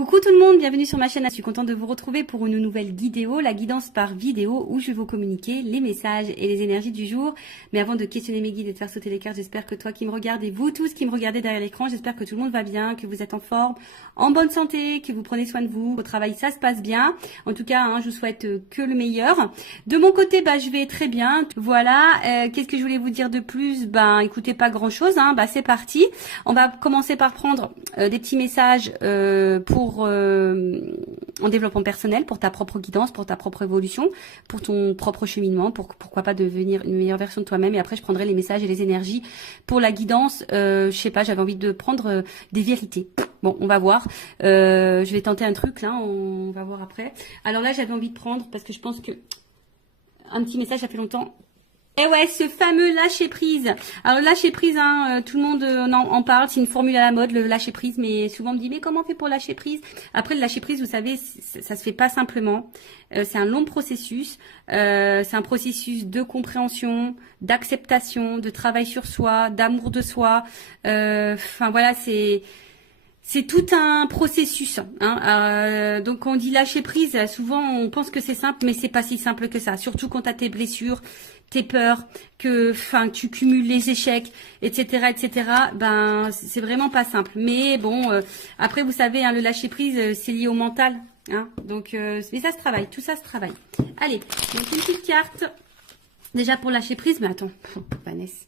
Coucou tout le monde, bienvenue sur ma chaîne. Je suis contente de vous retrouver pour une nouvelle vidéo, la guidance par vidéo où je vais vous communiquer les messages et les énergies du jour. Mais avant de questionner mes guides et de faire sauter les cartes, j'espère que toi qui me regardes et vous tous qui me regardez derrière l'écran, j'espère que tout le monde va bien, que vous êtes en forme, en bonne santé, que vous prenez soin de vous, au travail ça se passe bien. En tout cas, je vous souhaite que le meilleur. De mon côté, je vais très bien. Voilà, qu'est-ce que je voulais vous dire de plus? Écoutez, pas grand chose, c'est parti. On va commencer par prendre des petits messages en développement personnel, pour ta propre guidance, pour ta propre évolution, pour ton propre cheminement, pourquoi pas devenir une meilleure version de toi-même. Et après, je prendrai les messages et les énergies pour la guidance. Je sais pas, j'avais envie de prendre des vérités. Bon, on va voir. Je vais tenter un truc là, on va voir après. Alors là, j'avais envie de prendre parce que je pense que un petit message, ça fait longtemps. Et ouais, ce fameux lâcher prise. Alors lâcher prise, tout le monde en parle, c'est une formule à la mode, le lâcher prise, mais souvent on me dit mais comment on fait pour lâcher prise? Après le lâcher prise, vous savez, ça se fait pas simplement. C'est un long processus. C'est un processus de compréhension, d'acceptation, de travail sur soi, d'amour de soi. Voilà, c'est tout un processus. Donc quand on dit lâcher prise, souvent on pense que c'est simple, mais c'est pas si simple que ça. Surtout quand tu as tes blessures, tes peurs, que tu cumules les échecs, etc., etc. C'est vraiment pas simple. Mais bon, après vous savez, le lâcher prise, c'est lié au mental. Donc mais ça se travaille, tout ça se travaille. Allez, donc une petite carte. Déjà pour lâcher prise, mais attends, Vanessa.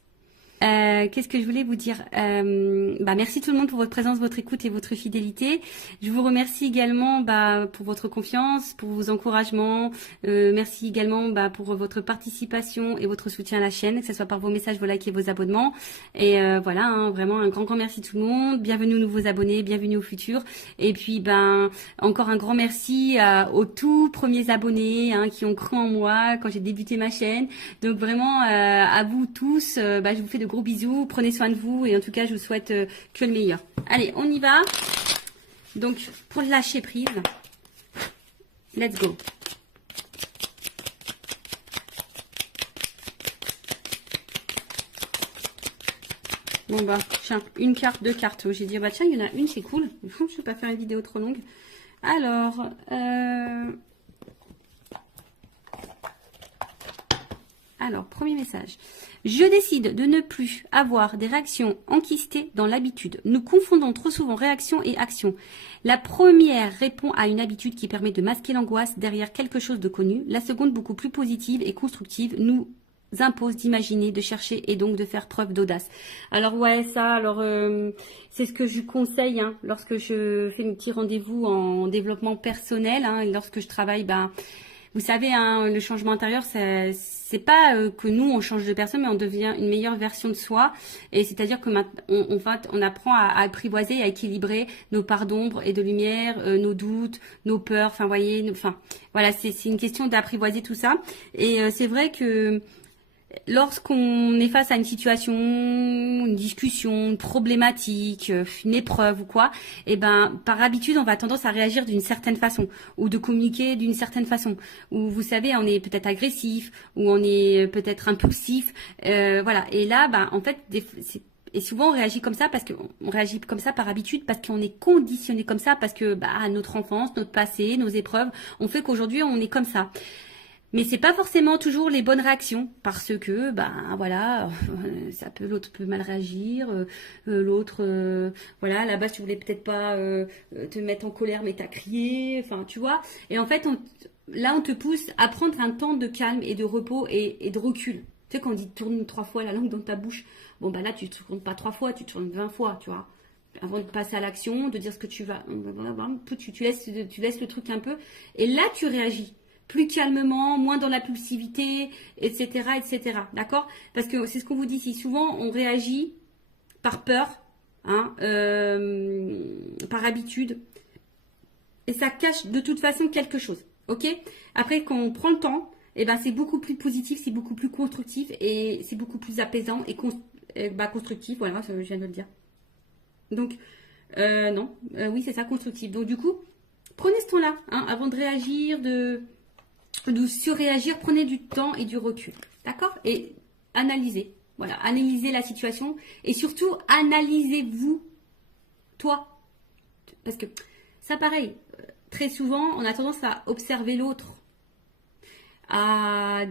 Qu'est-ce que je voulais vous dire? Merci tout le monde pour votre présence, votre écoute et votre fidélité. Je vous remercie également pour votre confiance, pour vos encouragements. Merci également pour votre participation et votre soutien à la chaîne, que ce soit par vos messages, vos likes et vos abonnements. Et voilà, vraiment un grand merci tout le monde. Bienvenue aux nouveaux abonnés, bienvenue aux futurs. Et puis encore un grand merci aux tout premiers abonnés qui ont cru en moi quand j'ai débuté ma chaîne. Donc vraiment à vous tous, je vous fais de gros bisous, prenez soin de vous et en tout cas je vous souhaite que le meilleur. Allez, on y va. Donc pour lâcher prise, let's go. Bon tiens, une carte, deux cartes. J'ai dit tiens, il y en a une, c'est cool. Je vais pas faire une vidéo trop longue. Alors, premier message. Je décide de ne plus avoir des réactions enquistées dans l'habitude. Nous confondons trop souvent réaction et action. La première répond à une habitude qui permet de masquer l'angoisse derrière quelque chose de connu. La seconde, beaucoup plus positive et constructive, nous impose d'imaginer, de chercher et donc de faire preuve d'audace. Alors ouais, c'est ce que je conseille lorsque je fais mes petits rendez-vous en développement personnel, et lorsque je travaille, vous savez, le changement intérieur, c'est pas que nous on change de personne, mais on devient une meilleure version de soi. Et c'est-à-dire que on apprend à apprivoiser, à équilibrer nos parts d'ombre et de lumière, nos doutes, nos peurs. Voilà, c'est une question d'apprivoiser tout ça. Et c'est vrai que lorsqu'on est face à une situation, une discussion, une problématique, une épreuve ou quoi, par habitude, on va tendance à réagir d'une certaine façon ou de communiquer d'une certaine façon. Ou vous savez, on est peut-être agressif ou on est peut-être impulsif, voilà. Et là, en fait, et souvent on réagit comme ça parce qu'on réagit comme ça par habitude, parce qu'on est conditionné comme ça, parce que notre enfance, notre passé, nos épreuves ont fait qu'aujourd'hui on est comme ça. Mais c'est pas forcément toujours les bonnes réactions parce que voilà, l'autre peut mal réagir, l'autre voilà, à la base tu voulais peut-être pas te mettre en colère mais t'as crié, tu vois. Et en fait on te pousse à prendre un temps de calme et de repos et de recul. Tu sais, quand on dit tourne 3 fois la langue dans ta bouche, là tu te tournes pas 3 fois, tu tournes 20 fois, tu vois. Avant de passer à l'action, de dire ce que tu vas, tu laisses le truc un peu et là tu réagis plus calmement, moins dans la pulsivité, etc., etc. D'accord? Parce que c'est ce qu'on vous dit ici. Souvent, on réagit par peur, par habitude, et ça cache de toute façon quelque chose. Ok? Après, quand on prend le temps, c'est beaucoup plus positif, c'est beaucoup plus constructif et c'est beaucoup plus apaisant et constructif. Voilà, je viens de le dire. Donc, oui, c'est ça, constructif. Donc, du coup, prenez ce temps-là, avant de réagir, de surréagir, prenez du temps et du recul, d'accord? Et analysez, voilà, analysez la situation et surtout analysez-vous, toi, parce que Ça pareil, très souvent, on a tendance à observer l'autre, à,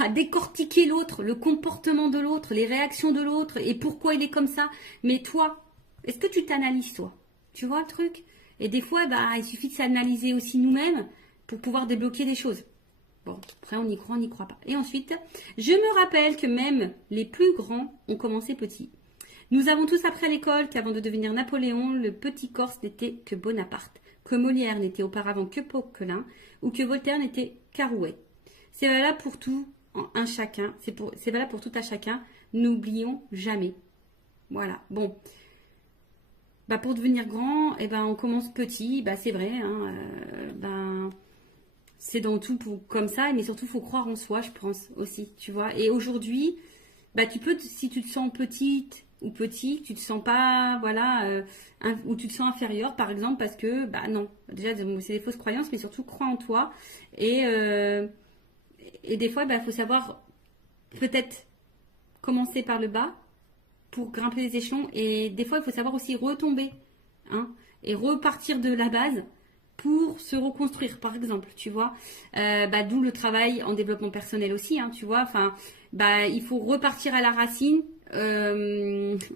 à décortiquer l'autre, le comportement de l'autre, les réactions de l'autre et pourquoi il est comme ça. Mais toi, est-ce que tu t'analyses toi? Tu vois le truc? Et des fois, bah, il suffit de s'analyser aussi nous-mêmes pour pouvoir débloquer des choses. Bon, après on y croit, on n'y croit pas. Et ensuite, je me rappelle que même les plus grands ont commencé petits. Nous avons tous appris à l'école qu'avant de devenir Napoléon, le petit Corse n'était que Bonaparte, que Molière n'était auparavant que Poquelin, ou que Voltaire n'était qu'Arouet. C'est valable pour tout un chacun, c'est valable pour tout un chacun, n'oublions jamais. Voilà, bon. Bah pour devenir grand, eh ben on commence petit, bah c'est vrai, hein, ben c'est dans tout comme ça, mais surtout il faut croire en soi, je pense aussi, tu vois. Et aujourd'hui, bah tu peux, si tu te sens petite ou petit, tu te sens pas, voilà, ou tu te sens inférieur, par exemple, parce que, bah non, déjà c'est des fausses croyances, mais surtout crois en toi. Et des fois, bah faut savoir peut-être commencer par le bas pour grimper les échelons. Et des fois, il faut savoir aussi retomber, hein, et repartir de la base pour se reconstruire, par exemple, tu vois. Bah, d'où le travail en développement personnel aussi, hein, tu vois. Enfin, bah, il faut repartir à la racine,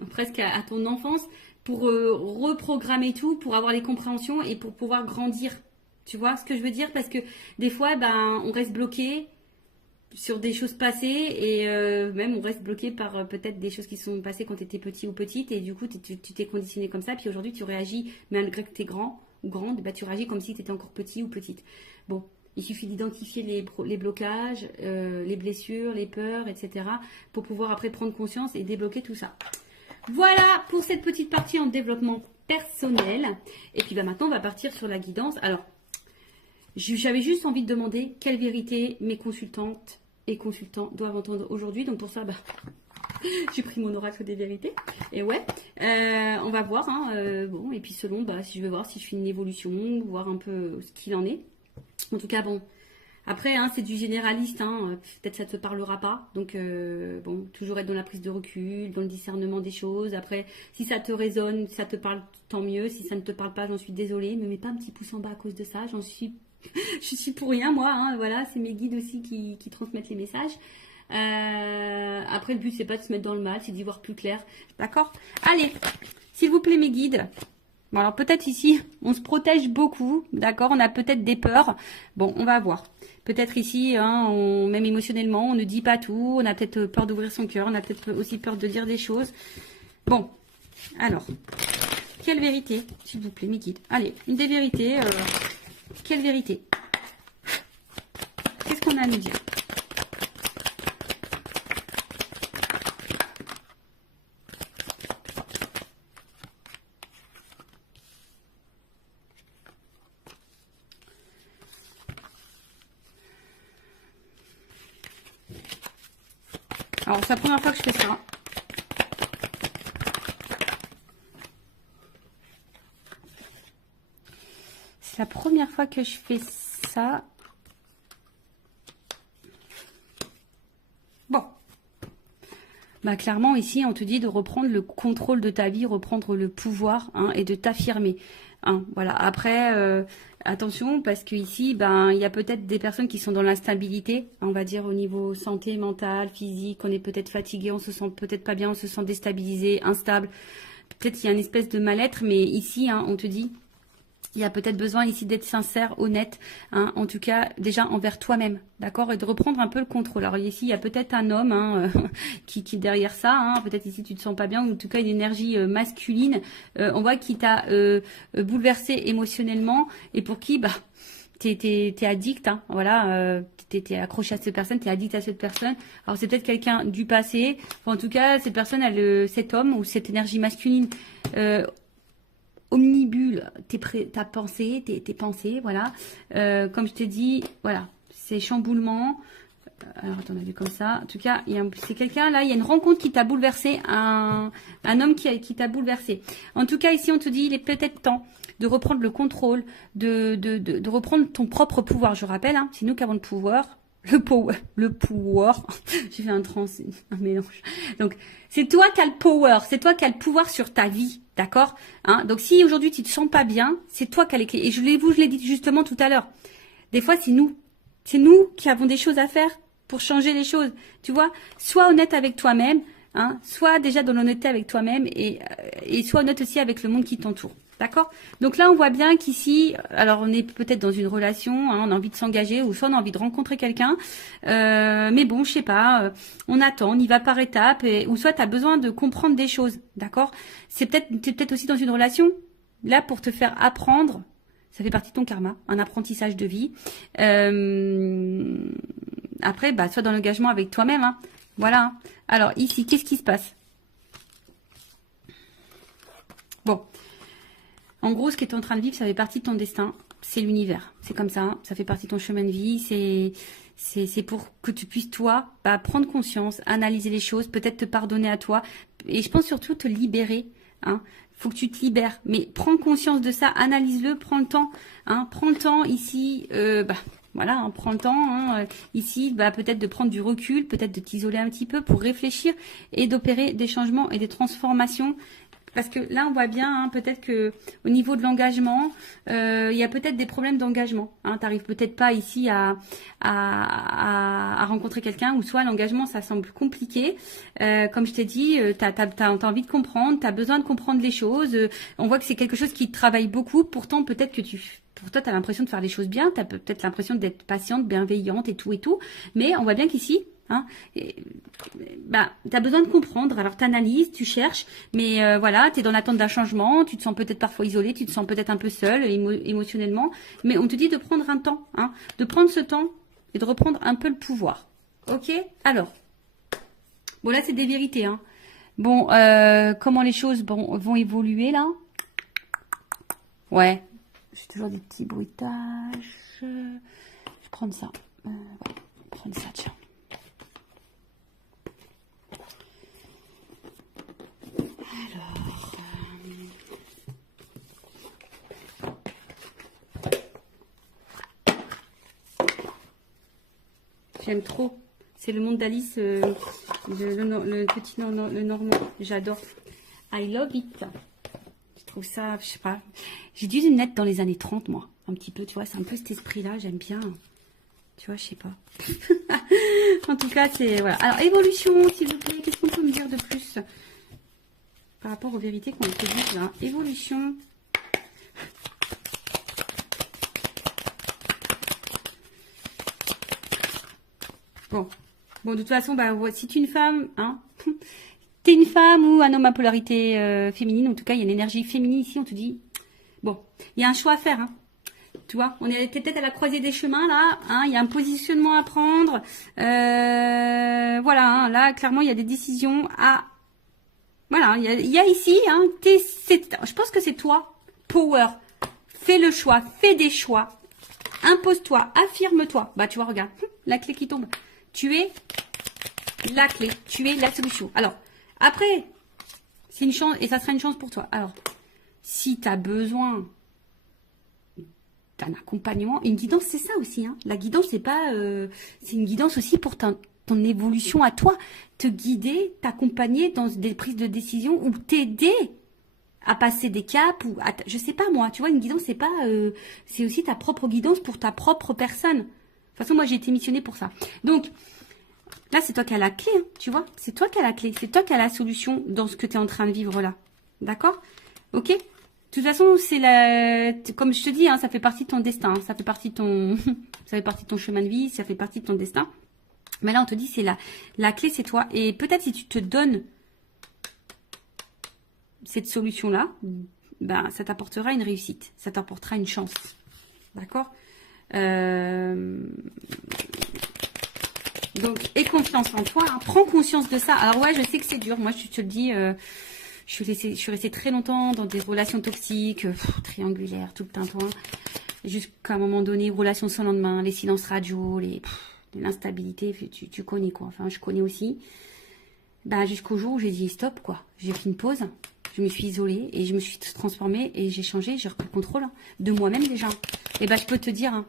presque à ton enfance, pour reprogrammer tout, pour avoir les compréhensions et pour pouvoir grandir. Tu vois ce que je veux dire? Parce que des fois, ben, on reste bloqué sur des choses passées et même on reste bloqué par peut-être des choses qui sont passées quand tu étais petit ou petite et du coup tu t'es conditionné comme ça puis aujourd'hui tu réagis malgré que tu es grand ou grande, bah, tu réagis comme si tu étais encore petit ou petite. Bon, il suffit d'identifier les blocages, les blessures, les peurs, etc. pour pouvoir après prendre conscience et débloquer tout ça. Voilà pour cette petite partie en développement personnel. Et puis bah, maintenant on va partir sur la guidance. Alors, j'avais juste envie de demander quelle vérité mes consultantes et consultants doivent entendre aujourd'hui. Donc pour ça, bah, j'ai pris mon oracle des vérités. Et ouais, on va voir. Hein, bon, et puis selon, bah, si je veux voir si je fais une évolution, voir un peu ce qu'il en est. En tout cas, bon. Après, hein, c'est du généraliste. Hein, peut-être ça ne te parlera pas. Donc, bon, toujours être dans la prise de recul, dans le discernement des choses. Après, si ça te résonne, si ça te parle, tant mieux. Si ça ne te parle pas, j'en suis désolée. Ne me mets pas un petit pouce en bas à cause de ça. J'en suis je suis pour rien moi, hein, voilà, c'est mes guides aussi qui transmettent les messages. Après le but c'est pas de se mettre dans le mal, c'est d'y voir plus clair, d'accord? Allez, s'il vous plaît mes guides. Bon alors peut-être ici on se protège beaucoup, d'accord, on a peut-être des peurs, bon on va voir. Peut-être ici, hein, même émotionnellement, on ne dit pas tout, on a peut-être peur d'ouvrir son cœur, on a peut-être aussi peur de dire des choses. Bon, alors, quelle vérité, s'il vous plaît mes guides? Allez, une des vérités... Quelle vérité? Qu'est-ce qu'on a à nous dire? Alors, c'est la première fois que je fais ça. C'est la première fois que je fais ça. Bon. Bah clairement ici on te dit de reprendre le contrôle de ta vie, reprendre le pouvoir, hein, et de t'affirmer. Hein, voilà. Après, attention parce que ici, ben il y a peut-être des personnes qui sont dans l'instabilité, on va dire au niveau santé, mentale, physique. On est peut-être fatigué, on se sent peut-être pas bien, on se sent déstabilisé, instable. Peut-être qu'il y a une espèce de mal-être, mais ici, hein, on te dit. Il y a peut-être besoin ici d'être sincère, honnête, hein, en tout cas déjà envers toi-même, d'accord, et de reprendre un peu le contrôle. Alors ici, il y a peut-être un homme, hein, qui derrière ça, hein, peut-être ici tu te sens pas bien, ou en tout cas une énergie masculine, on voit qui t'a bouleversé émotionnellement et pour qui, bah, t'es addict, hein, voilà, t'es accroché à cette personne, t'es addict à cette personne. Alors c'est peut-être quelqu'un du passé, enfin, en tout cas cette personne, cet homme ou cette énergie masculine. Omnibule ta pensée, tes pensées, voilà. Comme je t'ai dit, voilà, c'est chamboulement. Alors, attends, on a vu comme ça. En tout cas, c'est quelqu'un, là, il y a une rencontre qui t'a bouleversé, un homme qui t'a bouleversé. En tout cas, ici, on te dit, il est peut-être temps de reprendre le contrôle, de reprendre ton propre pouvoir. Je rappelle, hein, c'est nous qui avons le pouvoir. le power, j'ai fait un mélange. Donc, c'est toi qui as le power, c'est toi qui as le pouvoir sur ta vie, d'accord, hein? Donc, si aujourd'hui tu te sens pas bien, c'est toi qui as les clés. Et je l'ai dit justement tout à l'heure. Des fois, c'est nous qui avons des choses à faire pour changer les choses. Tu vois, sois honnête avec toi-même, hein, sois déjà dans l'honnêteté avec toi-même et sois honnête aussi avec le monde qui t'entoure. D'accord? Donc là, on voit bien qu'ici, alors on est peut-être dans une relation, hein, on a envie de s'engager ou soit on a envie de rencontrer quelqu'un. Mais bon, je sais pas, on attend, on y va par étapes ou soit tu as besoin de comprendre des choses. D'accord? T'es peut-être aussi dans une relation là pour te faire apprendre. Ça fait partie de ton karma, un apprentissage de vie. Après, bah, sois dans l'engagement avec toi-même. Hein. Voilà. Alors ici, qu'est-ce qui se passe? Bon. En gros, ce que tu es en train de vivre, ça fait partie de ton destin. C'est l'univers. C'est comme ça. Ça fait partie de ton chemin de vie. C'est pour que tu puisses, toi, bah, prendre conscience, analyser les choses, peut-être te pardonner à toi. Et je pense surtout te libérer. Hein. Faut que tu te libères. Mais prends conscience de ça, analyse-le, prends le temps. Hein. Prends le temps ici. Voilà, hein, prends le temps. Hein, ici, bah, peut-être de prendre du recul, peut-être de t'isoler un petit peu pour réfléchir et d'opérer des changements et des transformations. Parce que là, on voit bien, hein, peut-être que au niveau de l'engagement, il y a peut-être des problèmes d'engagement. Hein, tu n'arrives peut-être pas ici à rencontrer quelqu'un, ou soit l'engagement, ça semble compliqué. Comme je t'ai dit, tu as envie de comprendre, tu as besoin de comprendre les choses. On voit que c'est quelque chose qui te travaille beaucoup. Pourtant, peut-être que pour toi, tu as l'impression de faire les choses bien. Tu as peut-être l'impression d'être patiente, bienveillante et tout et tout. Mais on voit bien qu'ici, hein, bah, tu as besoin de comprendre, alors tu analyses, tu cherches, mais voilà, tu es dans l'attente d'un changement, tu te sens peut-être parfois isolé, tu te sens peut-être un peu seul émotionnellement, mais on te dit de prendre un temps, hein, de prendre ce temps et de reprendre un peu le pouvoir. Ok? Alors, bon là c'est des vérités. Hein. Bon, comment les choses vont évoluer là? Ouais, j'ai toujours des petits bruitages. Je vais prendre ça. Ouais, prendre ça, tiens. J'aime trop. C'est le monde d'Alice, le petit le normand. J'adore. I love it. Je trouve ça, je sais pas. J'ai dû naître dans les années 30, moi. Un petit peu, tu vois. C'est un peu cet esprit-là. J'aime bien. Tu vois, je sais pas. En tout cas, c'est... Voilà. Alors, évolution, s'il vous plaît. Qu'est-ce qu'on peut me dire de plus par rapport aux vérités qu'on te dit là? Évolution. Bon, de toute façon, bah, si tu es une femme, hein, t'es une femme ou un homme à polarité féminine, en tout cas, il y a une énergie féminine ici, on te dit, bon, il y a un choix à faire, hein. Tu vois, on est peut-être à la croisée des chemins, là, hein, il y a un positionnement à prendre, voilà, hein, là, clairement, il y a des décisions à, voilà, il y a ici, hein, je pense que c'est toi, power, fais le choix, fais des choix, impose-toi, affirme-toi, bah, tu vois, regarde, la clé qui tombe. Tu es la clé, tu es la solution. Alors, après, c'est une chance, et ça sera une chance pour toi. Alors, si tu as besoin d'un accompagnement, une guidance, c'est ça aussi. Hein. La guidance, c'est pas, c'est une guidance aussi pour ton évolution à toi. Te guider, t'accompagner dans des prises de décision ou t'aider à passer des caps ou je sais pas moi. Tu vois, une guidance, c'est pas, c'est aussi ta propre guidance pour ta propre personne. De toute façon, moi, j'ai été missionnée pour ça. Donc, là, c'est toi qui as la clé, hein, tu vois. C'est toi qui as la clé. C'est toi qui as la solution dans ce que tu es en train de vivre là. D'accord? Ok? De toute façon, c'est comme je te dis, hein, ça fait partie de ton destin. Hein, ça fait partie de ton... ça fait partie de ton chemin de vie. Ça fait partie de ton destin. Mais là, on te dit, c'est la clé, c'est toi. Et peut-être si tu te donnes cette solution-là, ben, ça t'apportera une réussite. Ça t'apportera une chance. D'accord? Donc, aie confiance en toi, hein. Prends conscience de ça. Alors ouais, je sais que c'est dur. Moi, je te le dis, je suis restée très longtemps dans des relations toxiques, triangulaires, tout le tintouin. Jusqu'à un moment donné, relations sans lendemain, les silences radio, l'instabilité, tu connais quoi. Enfin, je connais aussi. Ben, jusqu'au jour où j'ai dit stop, quoi. J'ai fait une pause. Je me suis isolée et je me suis transformée et j'ai changé, j'ai repris le contrôle, hein, de moi-même déjà. Et ben, je peux te dire, hein,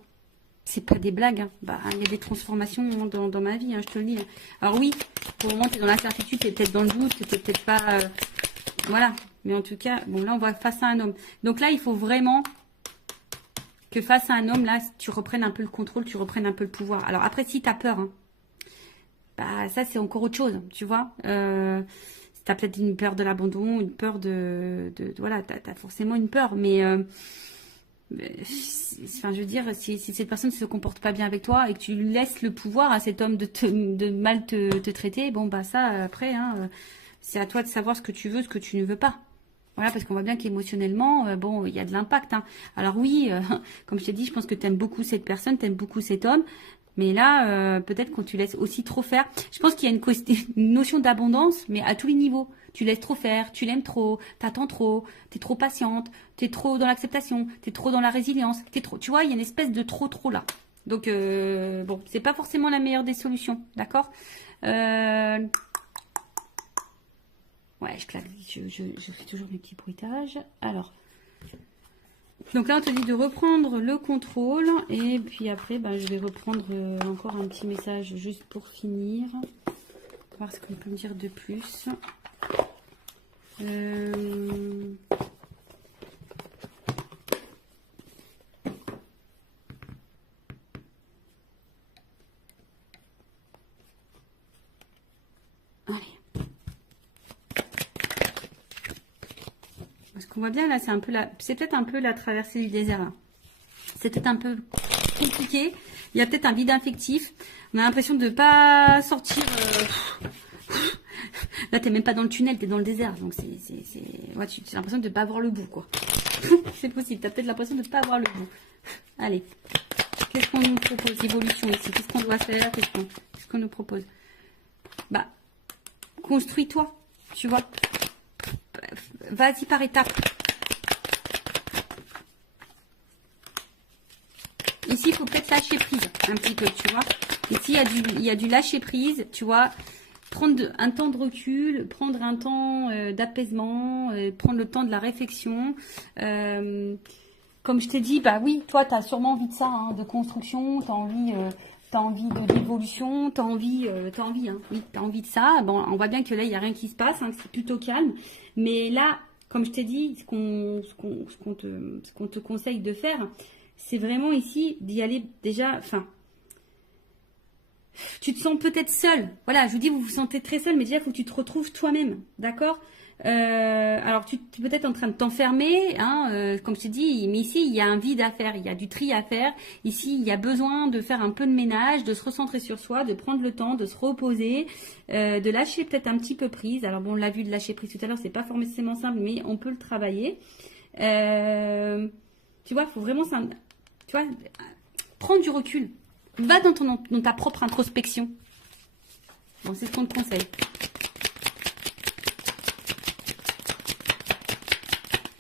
c'est pas des blagues. Hein. Bah, il y a des transformations dans ma vie, hein, je te le dis. Alors oui, pour le moment, tu es dans l'incertitude, tu es peut-être dans le doute, tu n'es peut-être pas... voilà. Mais en tout cas, bon, là, on va face à un homme. Donc là, il faut vraiment que face à un homme, là, tu reprennes un peu le contrôle, tu reprennes un peu le pouvoir. Alors après, si tu as peur, hein, bah ça, c'est encore autre chose, tu vois. Tu as peut-être une peur de l'abandon, une peur voilà, tu as forcément une peur, mais... enfin, je veux dire, si cette personne ne se comporte pas bien avec toi et que tu lui laisses le pouvoir à cet homme de mal te traiter, bon, bah ça, après, hein, c'est à toi de savoir ce que tu veux, ce que tu ne veux pas. Voilà, parce qu'on voit bien qu'émotionnellement, bon, il y a de l'impact. Hein. Alors oui, comme je t'ai dit, je pense que tu aimes beaucoup cette personne, tu aimes beaucoup cet homme. Mais là, peut-être quand tu laisses aussi trop faire. Je pense qu'il y a une notion d'abondance, mais à tous les niveaux. Tu laisses trop faire, tu l'aimes trop, t'attends trop, t'es trop patiente, t'es trop dans l'acceptation, t'es trop dans la résilience, t'es trop. Tu vois, il y a une espèce de trop là. Donc bon, c'est pas forcément la meilleure des solutions, d'accord. Ouais, je fais toujours mes petits bruitages. Alors. Donc là, on te dit de reprendre le contrôle. Et puis après, ben, je vais reprendre encore un petit message juste pour finir. Voir ce qu'on peut me dire de plus. Allez. Parce qu'on voit bien là, c'est peut-être un peu la traversée du désert. Là. C'est peut-être un peu compliqué. Il y a peut-être un vide affectif. On a l'impression de ne pas sortir. Là, t'es même pas dans le tunnel, t'es dans le désert. Donc, ouais, tu as l'impression de ne pas avoir le bout, quoi. C'est possible. Tu as peut-être l'impression de ne pas avoir le bout. Allez. Qu'est-ce qu'on nous propose? Évolution ici. Qu'est-ce qu'on doit faire? Qu'est-ce qu'on nous propose? Bah, construis-toi. Tu vois. Vas-y par étapes. Ici, il faut peut-être lâcher prise un petit peu, tu vois. Ici, il y a du lâcher prise, tu vois. Prendre un temps de recul, prendre un temps d'apaisement, prendre le temps de la réflexion. Comme je t'ai dit, bah oui, toi, tu as sûrement envie de ça, hein, de construction, tu as envie de l'évolution, tu as envie, hein, oui, tu as envie de ça. Bon, on voit bien que là, il n'y a rien qui se passe, hein, c'est plutôt calme. Mais là, comme je t'ai dit, ce qu'on te conseille de faire, c'est vraiment ici d'y aller déjà, enfin, tu te sens peut-être seul. Voilà, je vous dis, vous vous sentez très seul, mais déjà, il faut que tu te retrouves toi-même, d'accord? Alors, tu es peut-être en train de t'enfermer, hein, comme je t'ai dit, mais ici, il y a un vide à faire, il y a du tri à faire. Ici, il y a besoin de faire un peu de ménage, de se recentrer sur soi, de prendre le temps, de se reposer, de lâcher peut-être un petit peu prise. Alors, bon, on l'a vu de lâcher prise tout à l'heure, c'est pas forcément simple, mais on peut le travailler. Tu vois, il faut vraiment, tu vois, prendre du recul. Va dans ta propre introspection. Bon, c'est ce qu'on te conseille.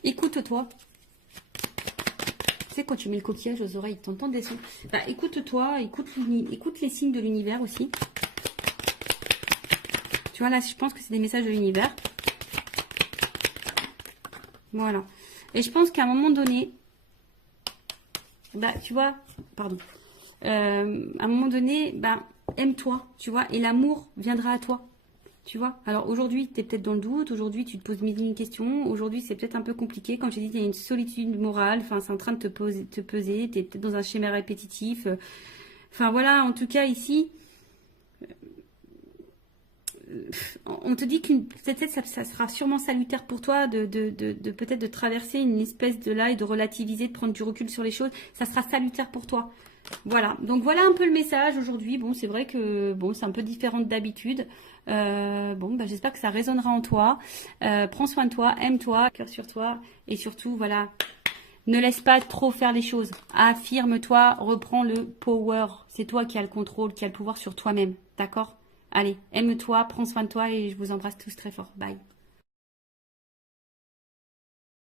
Écoute-toi. Tu sais, quand tu mets le coquillage aux oreilles, tu entends des sons. Bah, écoute-toi, écoute les signes de l'univers aussi. Tu vois, là, je pense que c'est des messages de l'univers. Voilà. Et je pense qu'à un moment donné, bah, tu vois, pardon. À un moment donné, bah, aime-toi, tu vois, et l'amour viendra à toi. Tu vois, alors aujourd'hui, tu es peut-être dans le doute, aujourd'hui, tu te poses mille et une questions, aujourd'hui, c'est peut-être un peu compliqué. Comme je t'ai dit, il y a une solitude morale, enfin, c'est en train de te peser, tu es peut-être dans un schéma répétitif. Enfin, voilà, en tout cas, ici, on te dit qu'une peut-être ça sera sûrement salutaire pour toi de peut-être de traverser une espèce de là et de relativiser, de prendre du recul sur les choses. Ça sera salutaire pour toi. Voilà, donc voilà un peu le message aujourd'hui. Bon, c'est vrai que bon, c'est un peu différent d'habitude. Bon, bah, j'espère que ça résonnera en toi. Prends soin de toi, aime-toi, cœur sur toi. Et surtout, voilà, ne laisse pas trop faire les choses. Affirme-toi, reprends le power. C'est toi qui as le contrôle, qui as le pouvoir sur toi-même. D'accord? Allez, aime-toi, prends soin de toi et je vous embrasse tous très fort. Bye.